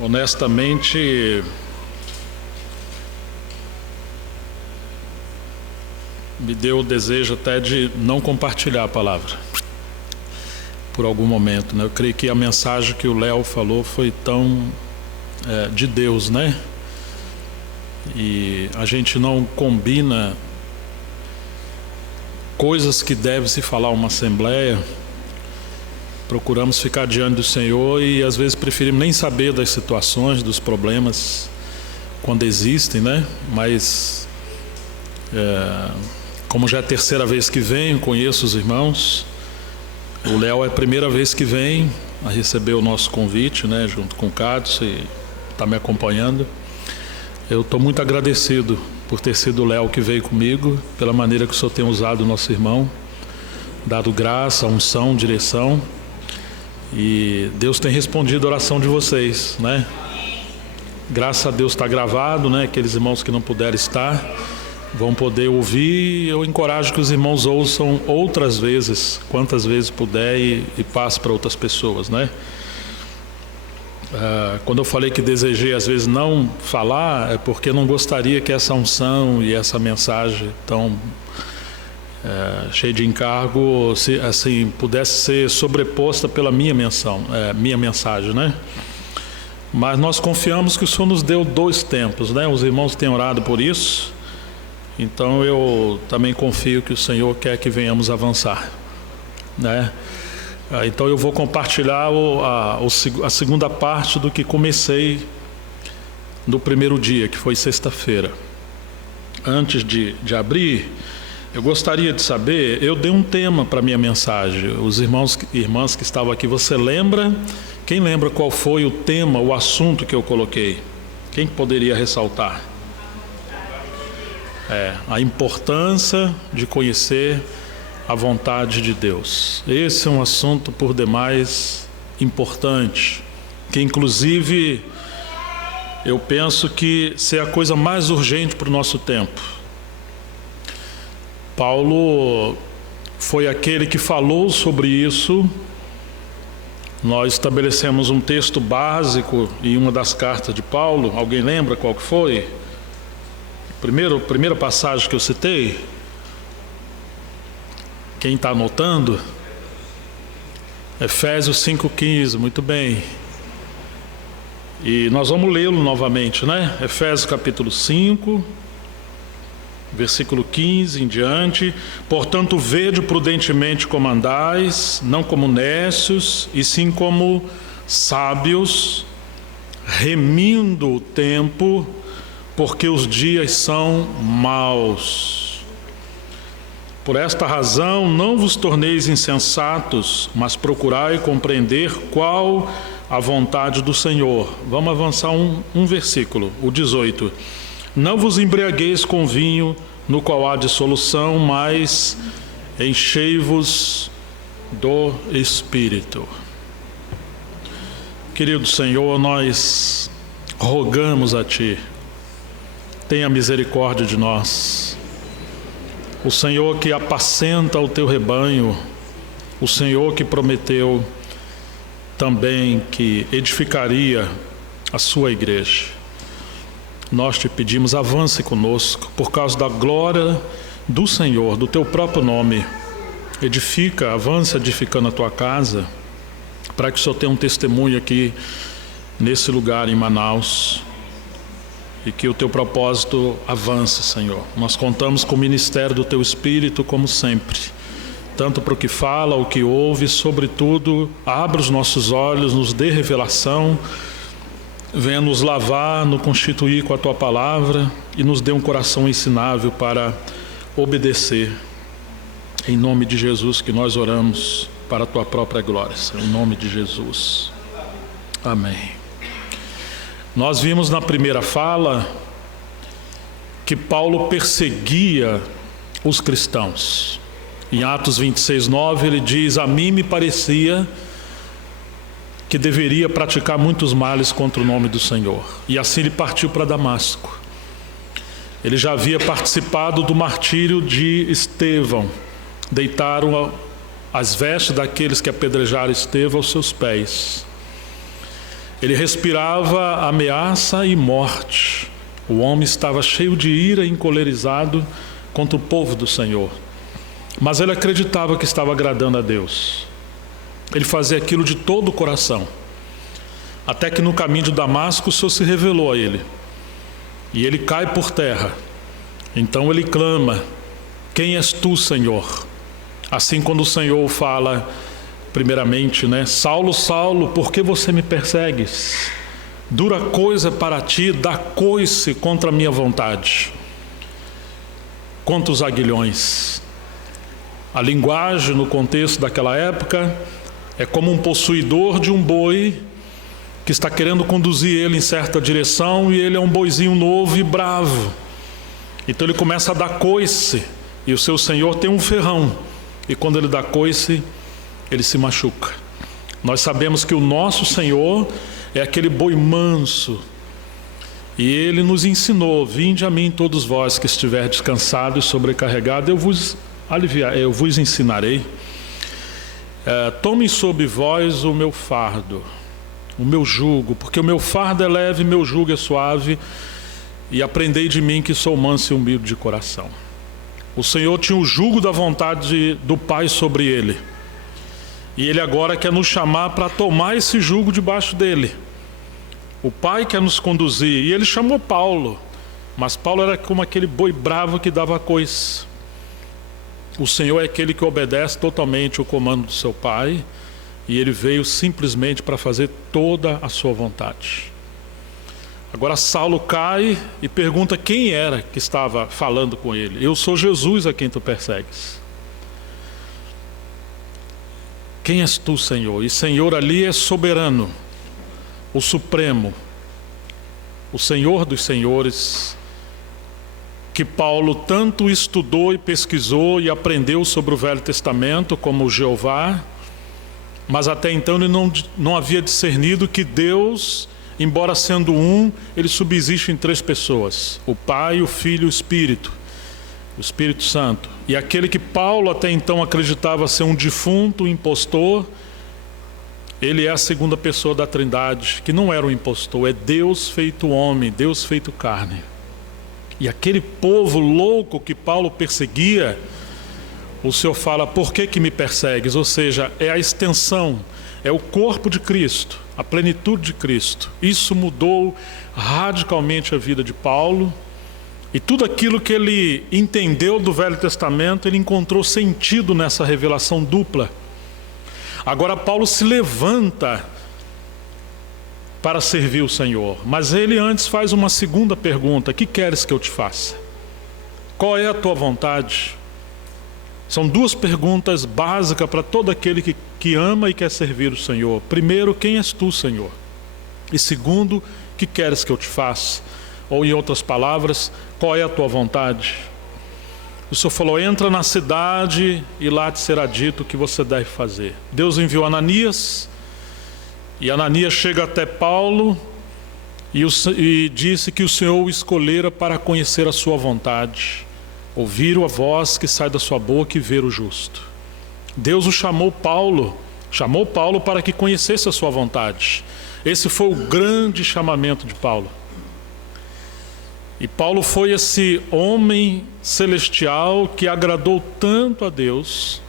honestamente, me deu o desejo até de não compartilhar a palavra por algum momento, né? Eu creio que a mensagem que o Léo falou foi tão de Deus, né? E a gente não combina coisas que deve se falar uma assembleia. Procuramos ficar diante do Senhor e às vezes preferimos nem saber das situações, dos problemas quando existem, né? Mas como já é a terceira vez que venho, conheço os irmãos. O Léo é a primeira vez que vem a receber o nosso convite, né? Junto com o Cádio, e está me acompanhando. Eu estou muito agradecido por ter sido o Léo que veio comigo, pela maneira que o Senhor tem usado o nosso irmão, dado graça, unção, direção. E Deus tem respondido a oração de vocês, né? Graças a Deus está gravado, né? Aqueles irmãos que não puderam estar vão poder ouvir. Eu encorajo que os irmãos ouçam outras vezes, quantas vezes puder, e passe para outras pessoas, né? Quando eu falei que desejei às vezes não falar, é porque eu não gostaria que essa unção e essa mensagem tão cheia de encargo, assim, pudesse ser sobreposta pela minha mensagem, né? Mas nós confiamos que o Senhor nos deu 2 tempos, né? Os irmãos têm orado por isso. Então eu também confio que o Senhor quer que venhamos avançar, né? Então eu vou compartilhar a segunda parte do que comecei no primeiro dia, que foi sexta-feira. Antes de abrir, eu gostaria de saber, eu dei um tema para a minha mensagem. Os irmãos e irmãs que estavam aqui, você lembra? Quem lembra qual foi o tema, o assunto que eu coloquei? Quem poderia ressaltar? A importância de conhecer a vontade de Deus. Esse é um assunto por demais importante, que inclusive eu penso que é a coisa mais urgente para o nosso tempo. Paulo foi aquele que falou sobre isso. Nós estabelecemos um texto básico em uma das cartas de Paulo. Alguém lembra qual que foi? Primeira passagem que eu citei. Quem está anotando? Efésios 5,15, muito bem. E nós vamos lê-lo novamente, né? Efésios capítulo 5, versículo 15 em diante. Portanto, vede prudentemente como andais, não como necios, e sim como sábios, remindo o tempo, porque os dias são maus. Por esta razão, não vos torneis insensatos, mas procurai compreender qual a vontade do Senhor. Vamos avançar um versículo, o 18. Não vos embriagueis com vinho, no qual há dissolução, mas enchei-vos do Espírito. Querido Senhor, nós rogamos a Ti, tenha misericórdia de nós. O Senhor que apacenta o Teu rebanho, o Senhor que prometeu também que edificaria a Sua igreja. Nós Te pedimos, avance conosco, por causa da glória do Senhor, do Teu próprio nome. Edifica, avance edificando a Tua casa, para que o Senhor tenha um testemunho aqui nesse lugar em Manaus, e que o Teu propósito avance, Senhor. Nós contamos com o ministério do Teu Espírito, como sempre, tanto para o que fala, o que ouve, sobretudo, abra os nossos olhos, nos dê revelação, venha nos lavar, nos constituir com a Tua palavra e nos dê um coração ensinável para obedecer. Em nome de Jesus que nós oramos, para a Tua própria glória, Senhor, em nome de Jesus. Amém. Nós vimos na primeira fala que Paulo perseguia os cristãos. Em Atos 26:9 ele diz: a mim me parecia que deveria praticar muitos males contra o nome do Senhor. E assim ele partiu para Damasco. Ele já havia participado do martírio de Estevão. Deitaram as vestes daqueles que apedrejaram Estevão aos seus pés. Ele respirava ameaça e morte. O homem estava cheio de ira e encolerizado contra o povo do Senhor. Mas ele acreditava que estava agradando a Deus. Ele fazia aquilo de todo o coração. Até que no caminho de Damasco o Senhor se revelou a ele. E ele cai por terra. Então ele clama: quem és tu, Senhor? Assim, quando o Senhor fala, primeiramente, Saulo, Saulo, por que você me persegues? Dura coisa para ti dar coice contra a minha vontade. Contra os aguilhões. A linguagem no contexto daquela época é como um possuidor de um boi que está querendo conduzir ele em certa direção, e ele é um boizinho novo e bravo. Então ele começa a dar coice, e o seu senhor tem um ferrão, e quando ele dá coice, ele se machuca. Nós sabemos que o nosso Senhor é aquele boi manso, e ele nos ensinou: vinde a mim todos vós que estiverdes cansados e sobrecarregados, eu vos ensinarei. Tomem sobre vós o meu fardo, o meu jugo, porque o meu fardo é leve e meu jugo é suave, e aprendei de mim que sou manso e humilde de coração. O Senhor tinha o jugo da vontade do Pai sobre ele, e ele agora quer nos chamar para tomar esse jugo debaixo dele. O Pai quer nos conduzir, e ele chamou Paulo, mas Paulo era como aquele boi bravo que dava coice. O Senhor é aquele que obedece totalmente o comando do seu Pai, e ele veio simplesmente para fazer toda a sua vontade. Agora Saulo cai e pergunta quem era que estava falando com ele. Eu sou Jesus a quem tu persegues. Quem és tu, Senhor? E Senhor ali é soberano, o supremo, o Senhor dos senhores, que Paulo tanto estudou e pesquisou e aprendeu sobre o Velho Testamento como Jeová, mas até então ele não havia discernido que Deus, embora sendo um, ele subsiste em três pessoas: o Pai, o Filho e o Espírito Santo. E aquele que Paulo até então acreditava ser um defunto, um impostor, ele é a segunda pessoa da Trindade, que não era um impostor, é Deus feito homem, Deus feito carne. E aquele povo louco que Paulo perseguia, o Senhor fala: por que me persegues? Ou seja, é a extensão, é o corpo de Cristo, a plenitude de Cristo. Isso mudou radicalmente a vida de Paulo, e tudo aquilo que ele entendeu do Velho Testamento, ele encontrou sentido nessa revelação dupla. Agora Paulo se levanta para servir o Senhor, mas ele antes faz uma segunda pergunta: que queres que eu te faça? Qual é a tua vontade? São duas perguntas básicas para todo aquele que ama e quer servir o Senhor. Primeiro, quem és tu, Senhor? E segundo, que queres que eu te faça? Ou em outras palavras, qual é a tua vontade? O Senhor falou: entra na cidade e lá te será dito o que você deve fazer. Deus enviou Ananias, e Ananias chega até Paulo e disse que o Senhor o escolhera para conhecer a sua vontade, ouvir a voz que sai da sua boca e ver o justo. Deus o chamou Paulo para que conhecesse a sua vontade. Esse foi o grande chamamento de Paulo. E Paulo foi esse homem celestial que agradou tanto a Deus,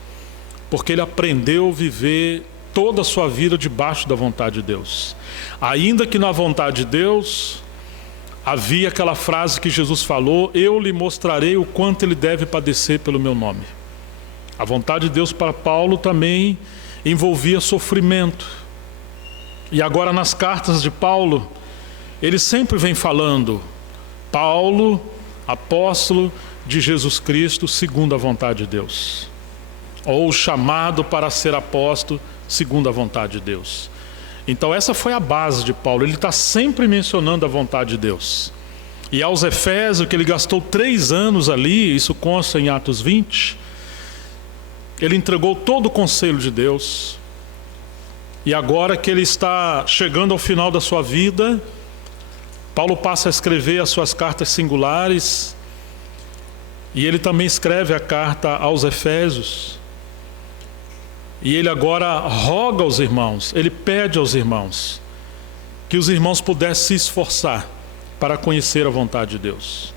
porque ele aprendeu a viver toda a sua vida debaixo da vontade de Deus. Ainda que na vontade de Deus havia aquela frase que Jesus falou: eu lhe mostrarei o quanto ele deve padecer pelo meu nome. A vontade de Deus para Paulo também envolvia sofrimento. E agora nas cartas de Paulo, ele sempre vem falando: Paulo, apóstolo de Jesus Cristo segundo a vontade de Deus, ou chamado para ser apóstolo segundo a vontade de Deus. Então essa foi a base de Paulo, ele está sempre mencionando a vontade de Deus. E aos Efésios, que ele gastou 3 anos ali, isso consta em Atos 20, ele entregou todo o conselho de Deus. E agora que ele está chegando ao final da sua vida, Paulo passa a escrever as suas cartas singulares, e ele também escreve a carta aos Efésios. E ele agora roga aos irmãos, ele pede aos irmãos que os irmãos pudessem se esforçar para conhecer a vontade de Deus.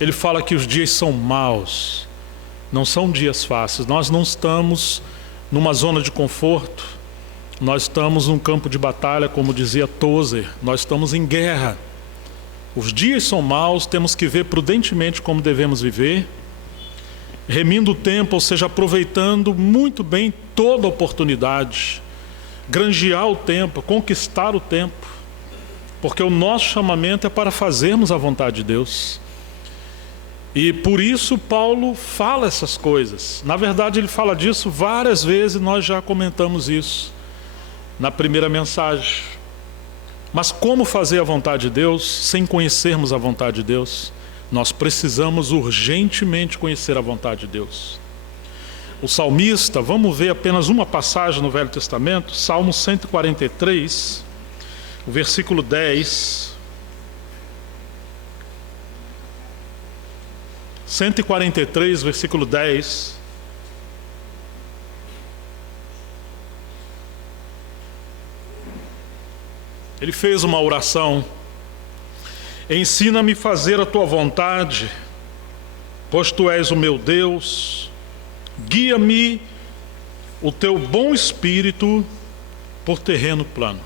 Ele fala que os dias são maus, não são dias fáceis. Nós não estamos numa zona de conforto, nós estamos num campo de batalha, como dizia Tozer, nós estamos em guerra. Os dias são maus, temos que ver prudentemente como devemos viver, remindo o tempo, ou seja, aproveitando muito bem toda oportunidade, granjear o tempo, conquistar o tempo, porque o nosso chamamento é para fazermos a vontade de Deus. E por isso Paulo fala essas coisas. Na verdade, ele fala disso várias vezes, nós já comentamos isso na primeira mensagem. Mas como fazer a vontade de Deus sem conhecermos a vontade de Deus? Nós precisamos urgentemente conhecer a vontade de Deus. O salmista, vamos ver apenas uma passagem no Velho Testamento, Salmo 143, o versículo 10. 143, versículo 10. Ele fez uma oração: ensina-me a fazer a tua vontade, pois tu és o meu Deus, guia-me o teu bom espírito por terreno plano.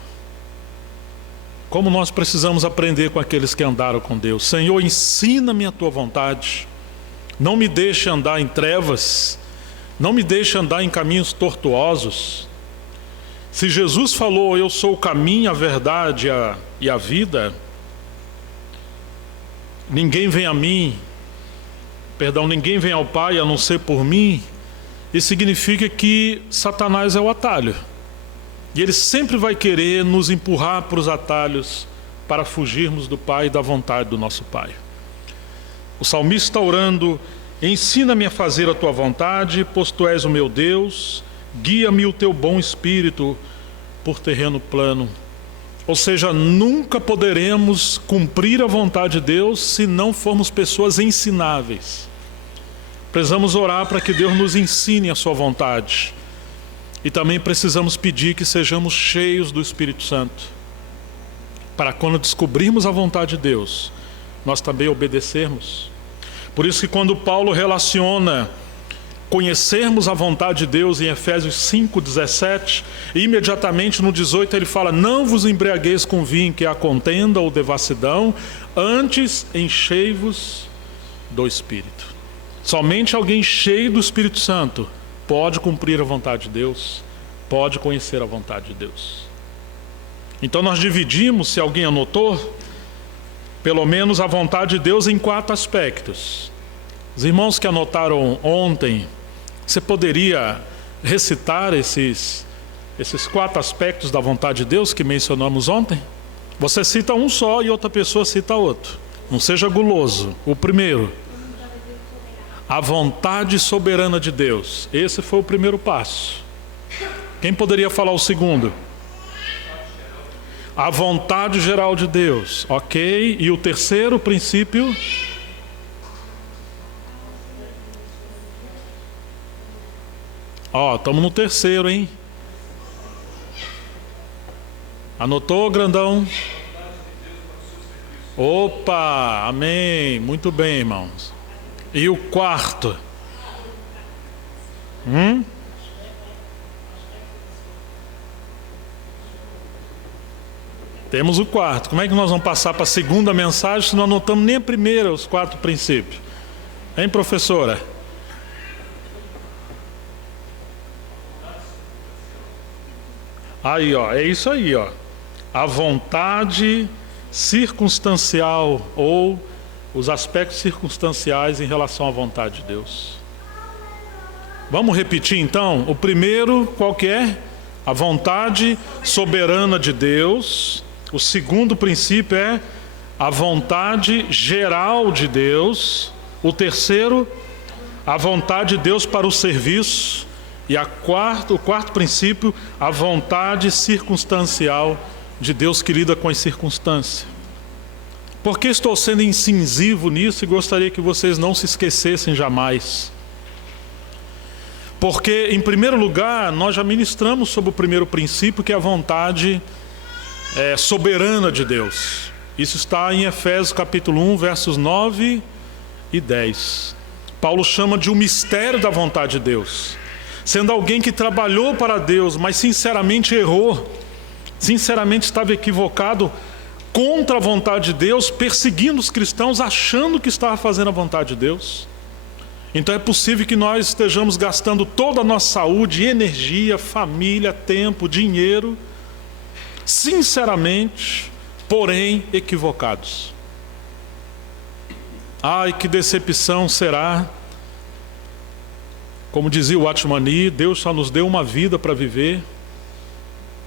Como nós precisamos aprender com aqueles que andaram com Deus. Senhor, ensina-me a tua vontade, não me deixe andar em trevas, não me deixe andar em caminhos tortuosos. Se Jesus falou, eu sou o caminho, a verdade e a vida, ninguém vem ao Pai a não ser por mim, isso significa que Satanás é o atalho. E ele sempre vai querer nos empurrar para os atalhos para fugirmos do Pai e da vontade do nosso Pai. O salmista está orando: ensina-me a fazer a tua vontade, pois tu és o meu Deus, guia-me o teu bom espírito por terreno plano. Ou seja, nunca poderemos cumprir a vontade de Deus se não formos pessoas ensináveis. Precisamos orar para que Deus nos ensine a sua vontade. E também precisamos pedir que sejamos cheios do Espírito Santo, para quando descobrirmos a vontade de Deus, nós também obedecermos. Por isso que quando Paulo relaciona conhecermos a vontade de Deus em Efésios 5:17, imediatamente no 18 ele fala: não vos embriagueis com vinho, que é a contenda ou devassidão, antes enchei-vos do Espírito. Somente alguém cheio do Espírito Santo pode cumprir a vontade de Deus, pode conhecer a vontade de Deus. Então nós dividimos, se alguém anotou, pelo menos a vontade de Deus em 4 aspectos. Os irmãos que anotaram ontem, você poderia recitar esses 4 aspectos da vontade de Deus que mencionamos ontem? Você cita um só e outra pessoa cita outro. Não seja guloso. O primeiro, a vontade soberana de Deus. Esse foi o primeiro passo. Quem poderia falar o segundo? A vontade geral de Deus. Ok. E o terceiro princípio? Estamos no terceiro, hein? Anotou, grandão? Opa, amém. Muito bem, irmãos. E o quarto? Temos o quarto. Como é que nós vamos passar para a segunda mensagem se não anotamos nem a primeira, os 4 princípios? Hein, professora? Aí, é isso aí, a vontade circunstancial, ou os aspectos circunstanciais em relação à vontade de Deus. Vamos repetir então? O primeiro, qual que é? A vontade soberana de Deus. O segundo princípio é a vontade geral de Deus. O terceiro, a vontade de Deus para o serviço. E o quarto princípio, a vontade circunstancial de Deus que lida com as circunstâncias. Por que estou sendo incisivo nisso e gostaria que vocês não se esquecessem jamais? Porque, em primeiro lugar, nós já ministramos sobre o primeiro princípio, que é a vontade soberana de Deus. Isso está em Efésios capítulo 1, versos 9 e 10. Paulo chama de um mistério da vontade de Deus. Sendo alguém que trabalhou para Deus, mas sinceramente errou, sinceramente estava equivocado contra a vontade de Deus, perseguindo os cristãos, achando que estava fazendo a vontade de Deus. Então é possível que nós estejamos gastando toda a nossa saúde, energia, família, tempo, dinheiro, sinceramente, porém equivocados. Ai, que decepção será. Como dizia o Watchman, Deus só nos deu uma vida para viver.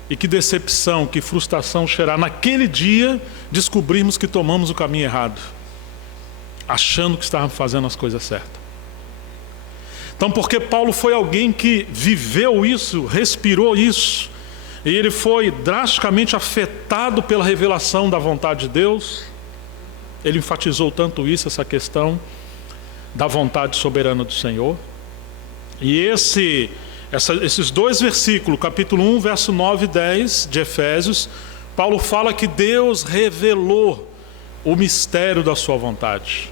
E que decepção, que frustração será naquele dia descobrirmos que tomamos o caminho errado, achando que estávamos fazendo as coisas certas. Então, porque Paulo foi alguém que viveu isso, respirou isso, e ele foi drasticamente afetado pela revelação da vontade de Deus, ele enfatizou tanto isso, essa questão da vontade soberana do Senhor. E esses dois versículos, capítulo 1, verso 9 e 10 de Efésios, Paulo fala que Deus revelou o mistério da sua vontade.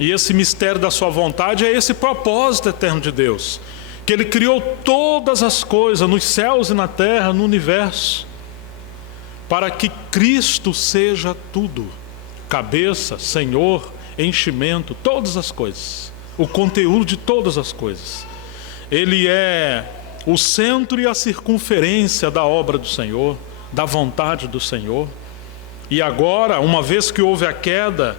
E esse mistério da sua vontade é esse propósito eterno de Deus, que Ele criou todas as coisas, nos céus e na terra, no universo, para que Cristo seja tudo, cabeça, Senhor, enchimento, todas as coisas, o conteúdo de todas as coisas. Ele é o centro e a circunferência da obra do Senhor, da vontade do Senhor. E agora, uma vez que houve a queda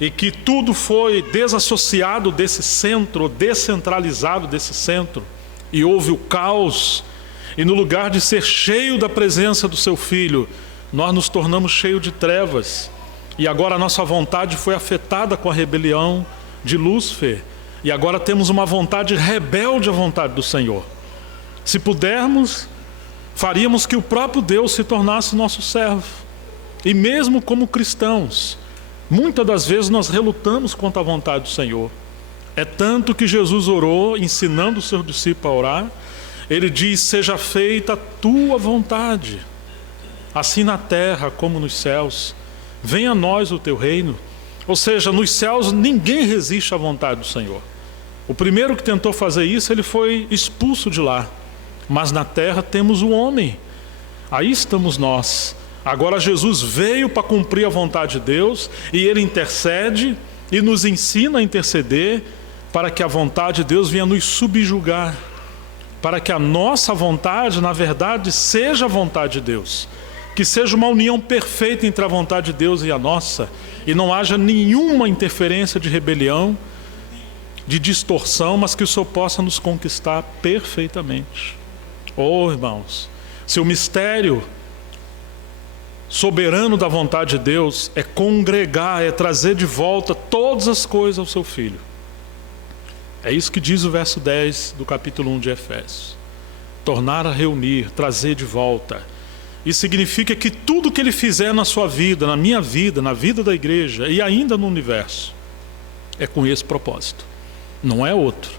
e que tudo foi desassociado desse centro, descentralizado desse centro, e houve o caos, e no lugar de ser cheio da presença do seu Filho, nós nos tornamos cheios de trevas. E agora a nossa vontade foi afetada com a rebelião de Lúcifer. E agora temos uma vontade rebelde à vontade do Senhor. Se pudermos, faríamos que o próprio Deus se tornasse nosso servo. E mesmo como cristãos, muitas das vezes nós relutamos contra a vontade do Senhor. É tanto que Jesus orou, ensinando os seus discípulos a orar. Ele diz: seja feita a tua vontade, assim na terra como nos céus. Venha a nós o teu reino. Ou seja, nos céus ninguém resiste à vontade do Senhor. O primeiro que tentou fazer isso, ele foi expulso de lá. Mas na terra temos o homem. Aí estamos nós. Agora Jesus veio para cumprir a vontade de Deus, e Ele intercede e nos ensina a interceder para que a vontade de Deus venha nos subjugar, para que a nossa vontade, na verdade, seja a vontade de Deus, que seja uma união perfeita entre a vontade de Deus e a nossa, e não haja nenhuma interferência de rebelião, de distorção, mas que o Senhor possa nos conquistar perfeitamente. Oh, irmãos, se o mistério soberano da vontade de Deus é congregar, é trazer de volta todas as coisas ao seu Filho. É isso que diz o verso 10 do capítulo 1 de Efésios. Tornar a reunir, trazer de volta. Isso significa que tudo que Ele fizer na sua vida, na minha vida, na vida da igreja e ainda no universo, é com esse propósito, não é outro.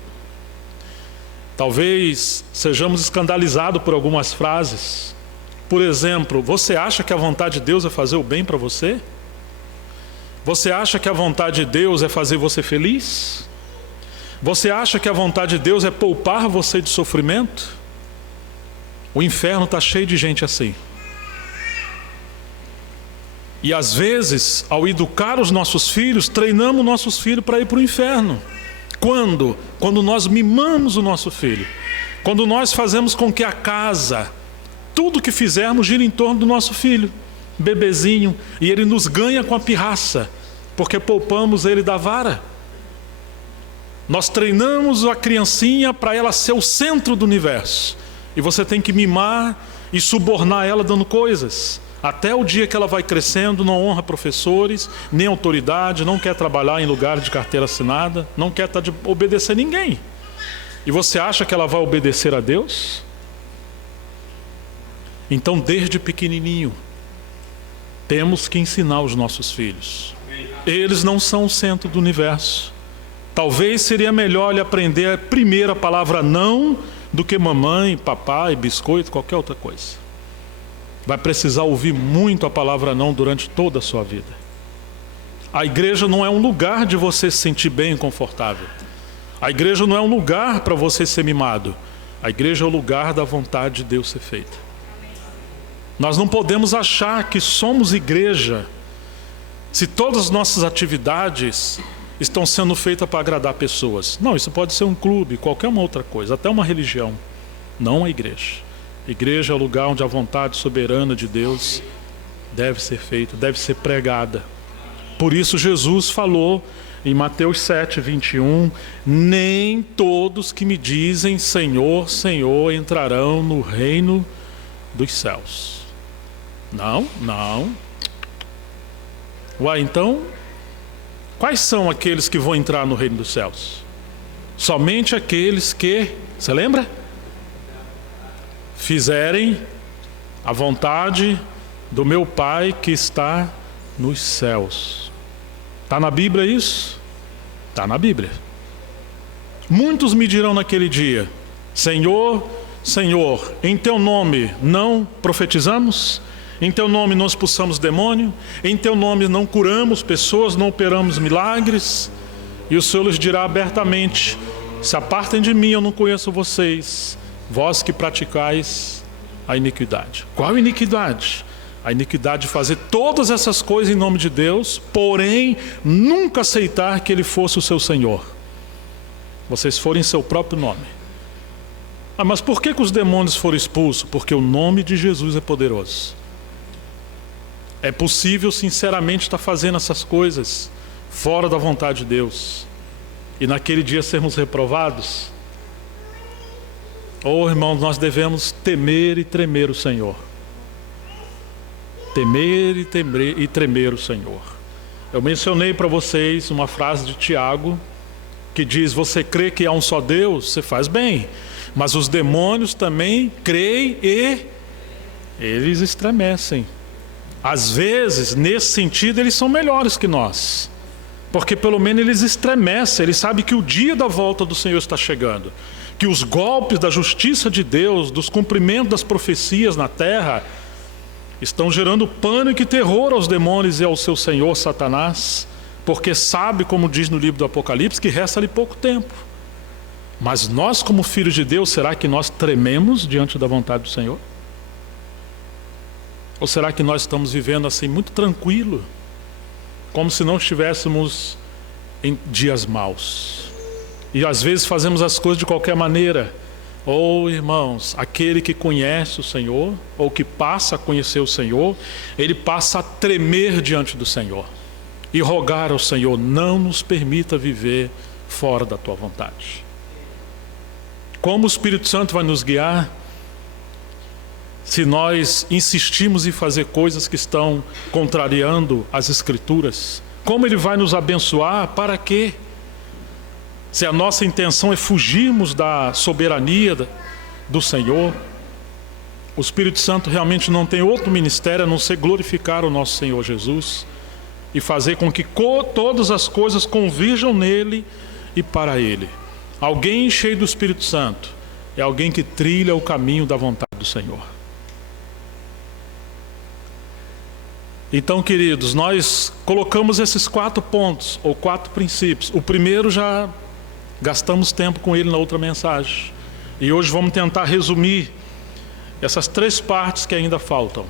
Talvez sejamos escandalizados por algumas frases. Por exemplo, você acha que a vontade de Deus é fazer o bem para você? Você acha que a vontade de Deus é fazer você feliz? Você acha que a vontade de Deus é poupar você de sofrimento? O inferno está cheio de gente assim. E às vezes, ao educar os nossos filhos, treinamos nossos filhos para ir para o inferno. Quando? Quando nós mimamos o nosso filho. Quando nós fazemos com que a casa, tudo que fizermos gira em torno do nosso filho, bebezinho, e ele nos ganha com a pirraça, porque poupamos ele da vara. Nós treinamos a criancinha para ela ser o centro do universo, e você tem que mimar e subornar ela dando coisas, até o dia que ela vai crescendo, não honra professores, nem autoridade, não quer trabalhar em lugar de carteira assinada, não quer obedecer ninguém. E você acha que ela vai obedecer a Deus? Então, desde pequenininho, temos que ensinar os nossos filhos. Eles não são o centro do universo. Talvez seria melhor ele aprender primeiro a palavra não do que mamãe, papai, biscoito, qualquer outra coisa. vai precisar ouvir muito a palavra não durante toda a sua vida. A igreja não é um lugar de você se sentir bem e confortável. A igreja não é um lugar para você ser mimado. A igreja é o lugar da vontade de Deus ser feita. Nós não podemos achar que somos igreja se todas as nossas atividades estão sendo feitas para agradar pessoas. Não, isso pode ser um clube, qualquer uma outra coisa, até uma religião. Não a igreja. A igreja é o lugar onde a vontade soberana de Deus deve ser feita, deve ser pregada. Por isso Jesus falou em Mateus 7:21, nem todos que me dizem Senhor, Senhor entrarão no reino dos céus. Não. Ué, então, quais são aqueles que vão entrar no reino dos céus? Somente aqueles que, você lembra? Fizerem a vontade do meu Pai que está nos céus. Está na Bíblia isso? Está na Bíblia. Muitos me dirão naquele dia, Senhor, Senhor, em teu nome não profetizamos? Em teu nome não expulsamos demônio? Em teu nome não curamos pessoas, não operamos milagres? E o Senhor lhes dirá abertamente, se apartem de mim, eu não conheço vocês, vós que praticais a iniquidade. Qual iniquidade? A iniquidade de fazer todas essas coisas em nome de Deus, porém nunca aceitar que Ele fosse o seu Senhor. Vocês forem em seu próprio nome. Mas por que os demônios foram expulsos? Porque o nome de Jesus é poderoso. É possível sinceramente estar fazendo essas coisas fora da vontade de Deus e naquele dia sermos reprovados? Oh, irmãos, nós devemos temer e tremer o Senhor. Temer e tremer o Senhor. Eu mencionei para vocês uma frase de Tiago que diz, você crê que há um só Deus? Você faz bem. Mas os demônios também creem e eles estremecem. Às vezes, nesse sentido, eles são melhores que nós. Porque pelo menos eles estremecem, eles sabem que o dia da volta do Senhor está chegando. Que os golpes da justiça de Deus, dos cumprimentos das profecias na terra, estão gerando pânico e terror aos demônios e ao seu senhor Satanás, porque sabe, como diz no livro do Apocalipse, que resta-lhe pouco tempo. Mas nós, como filhos de Deus, será que nós trememos diante da vontade do Senhor? Ou será que nós estamos vivendo assim muito tranquilo, como se não estivéssemos em dias maus? E às vezes fazemos as coisas de qualquer maneira. Oh, irmãos, aquele que conhece o Senhor, ou que passa a conhecer o Senhor, ele passa a tremer diante do Senhor e rogar ao Senhor, não nos permita viver fora da tua vontade. Como o Espírito Santo vai nos guiar se nós insistimos em fazer coisas que estão contrariando as Escrituras? Como Ele vai nos abençoar? Para quê? Se a nossa intenção é fugirmos da soberania do Senhor, o Espírito Santo realmente não tem outro ministério a não ser glorificar o nosso Senhor Jesus e fazer com que todas as coisas convirjam nele e para Ele. Alguém cheio do Espírito Santo é alguém que trilha o caminho da vontade do Senhor. Então, queridos, nós colocamos esses 4 pontos, ou 4 princípios. O primeiro já gastamos tempo com ele na outra mensagem. E hoje vamos tentar resumir essas 3 partes que ainda faltam.